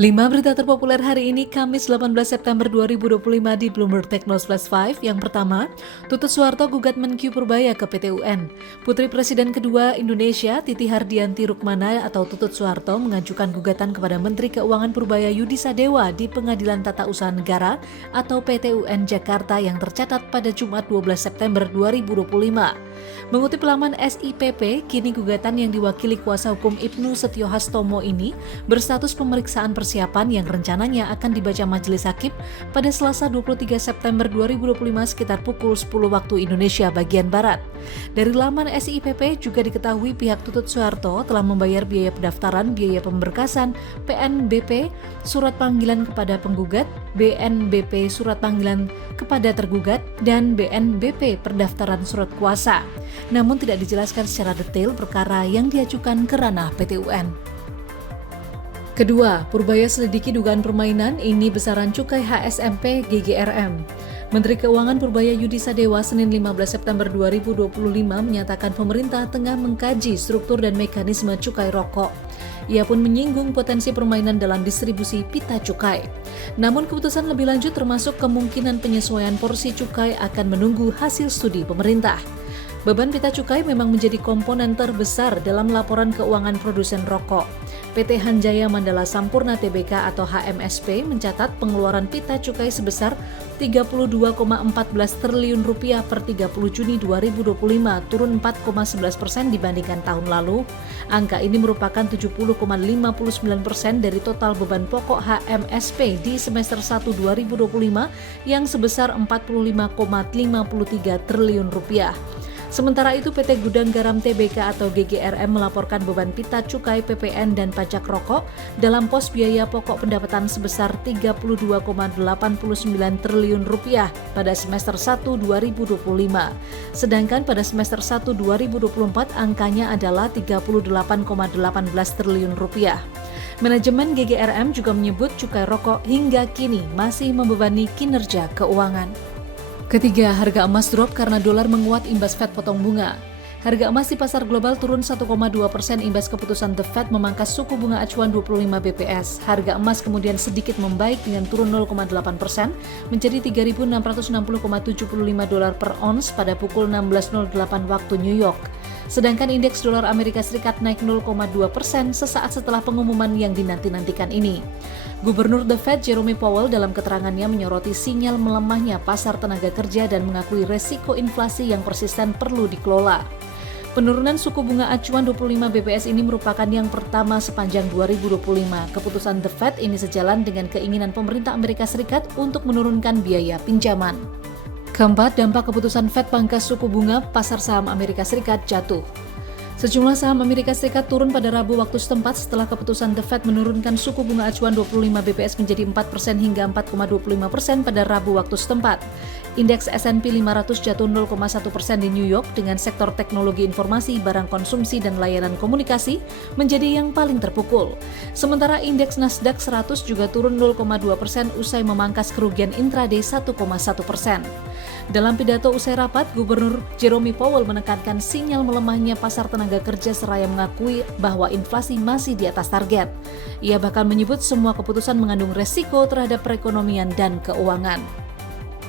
5 berita terpopuler hari ini, Kamis 18 September 2025 di Bloomberg Technos Flash 5. Yang pertama, Tutut Suharto gugat Menkyu Purbaya ke PT UN. Putri Presiden kedua Indonesia, Titi Hardianti Rukmana atau Tutut Suharto mengajukan gugatan kepada Menteri Keuangan Purbaya Yudi Sadewa di Pengadilan Tata Usaha Negara atau PT UN Jakarta yang tercatat pada Jumat 12 September 2025. Mengutip laman SIPP, kini gugatan yang diwakili kuasa hukum Ibnu Setio Hastomo ini berstatus pemeriksaan persiapan yang rencananya akan dibaca majelis hakim pada Selasa 23 September 2025 sekitar pukul 10 waktu Indonesia bagian Barat. Dari laman SIPP juga diketahui pihak Tutut Suharto telah membayar biaya pendaftaran, biaya pemberkasan, PNBP, surat panggilan kepada penggugat, BNBP surat panggilan kepada tergugat, dan BNBP pendaftaran surat kuasa. Namun tidak dijelaskan secara detail perkara yang diajukan ke ranah PT UN. Kedua, Purbaya selidiki dugaan permainan, ini besaran cukai HSMP GGRM. Menteri Keuangan Purbaya Yudi Sadewa Senin 15 September 2025 menyatakan pemerintah tengah mengkaji struktur dan mekanisme cukai rokok. Ia pun menyinggung potensi permainan dalam distribusi pita cukai. Namun keputusan lebih lanjut termasuk kemungkinan penyesuaian porsi cukai akan menunggu hasil studi pemerintah. Beban pita cukai memang menjadi komponen terbesar dalam laporan keuangan produsen rokok. PT Hanjaya Mandala Sampurna Tbk atau HMSP mencatat pengeluaran pita cukai sebesar Rp32,14 triliun per 30 Juni 2025, turun 4,11% dibandingkan tahun lalu. Angka ini merupakan 70,59% dari total beban pokok HMSP di semester 1 2025 yang sebesar Rp45,53 triliun. Sementara itu PT Gudang Garam Tbk atau GGRM melaporkan beban pita cukai PPN dan pajak rokok dalam pos biaya pokok pendapatan sebesar Rp32,89 triliun pada semester 1 2025. Sedangkan pada semester 1 2024 angkanya adalah Rp38,18 triliun. Manajemen GGRM juga menyebut cukai rokok hingga kini masih membebani kinerja keuangan. Ketiga, harga emas drop karena dolar menguat imbas Fed potong bunga. Harga emas di pasar global turun 1,2% imbas keputusan The Fed memangkas suku bunga acuan 25 BPS. Harga emas kemudian sedikit membaik dengan turun 0,8% menjadi $3.660,75 per ons pada pukul 16.08 waktu New York. Sedangkan indeks dolar Amerika Serikat naik 0,2% sesaat setelah pengumuman yang dinanti-nantikan ini. Gubernur The Fed Jerome Powell dalam keterangannya menyoroti sinyal melemahnya pasar tenaga kerja dan mengakui resiko inflasi yang persisten perlu dikelola. Penurunan suku bunga acuan 25 BPS ini merupakan yang pertama sepanjang 2025. Keputusan The Fed ini sejalan dengan keinginan pemerintah Amerika Serikat untuk menurunkan biaya pinjaman. Keempat, dampak keputusan Fed pangkas suku bunga, pasar saham Amerika Serikat jatuh. Sejumlah saham Amerika Serikat turun pada Rabu waktu setempat setelah keputusan The Fed menurunkan suku bunga acuan 25 BPS menjadi 4% hingga 4,25% pada Rabu waktu setempat. Indeks S&P 500 jatuh 0,1% di New York dengan sektor teknologi informasi, barang konsumsi, dan layanan komunikasi menjadi yang paling terpukul. Sementara indeks Nasdaq 100 juga turun 0,2% usai memangkas kerugian intraday 1,1%. Dalam pidato usai rapat, Gubernur Jerome Powell menekankan sinyal melemahnya pasar tenaga kerja seraya mengakui bahwa inflasi masih di atas target. Ia bahkan menyebut semua keputusan mengandung resiko terhadap perekonomian dan keuangan.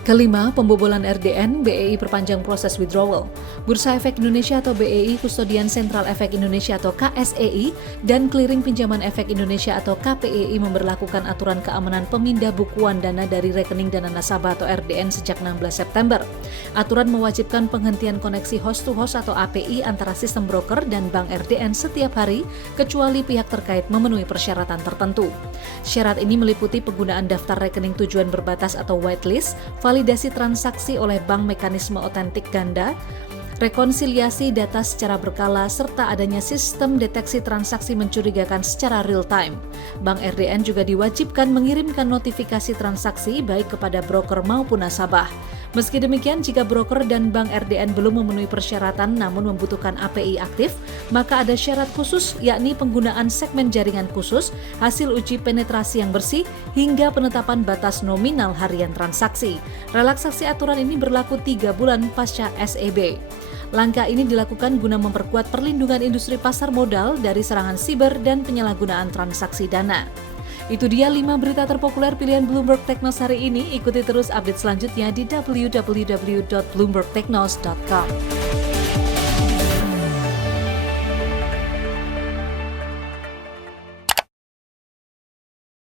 Kelima, pembobolan RDN, BEI perpanjang proses withdrawal. Bursa Efek Indonesia atau BEI, Kustodian Sentral Efek Indonesia atau KSEI, dan Clearing Pinjaman Efek Indonesia atau KPEI memberlakukan aturan keamanan pemindah bukuan dana dari rekening dana nasabah atau RDN sejak 16 September. Aturan mewajibkan penghentian koneksi host-to-host atau API antara sistem broker dan bank RDN setiap hari, kecuali pihak terkait memenuhi persyaratan tertentu. Syarat ini meliputi penggunaan daftar rekening tujuan berbatas atau whitelist, validasi transaksi oleh bank mekanisme otentik ganda, rekonsiliasi data secara berkala, serta adanya sistem deteksi transaksi mencurigakan secara real-time. Bank RDN juga diwajibkan mengirimkan notifikasi transaksi baik kepada broker maupun nasabah. Meski demikian, jika broker dan bank RDN belum memenuhi persyaratan namun membutuhkan API aktif, maka ada syarat khusus yakni penggunaan segmen jaringan khusus, hasil uji penetrasi yang bersih, hingga penetapan batas nominal harian transaksi. Relaksasi aturan ini berlaku 3 bulan pasca SEB. Langkah ini dilakukan guna memperkuat perlindungan industri pasar modal dari serangan siber dan penyalahgunaan transaksi dana. Itu dia 5 berita terpopuler pilihan Bloomberg Technos hari ini. Ikuti terus update selanjutnya di www.bloombergtechnos.com.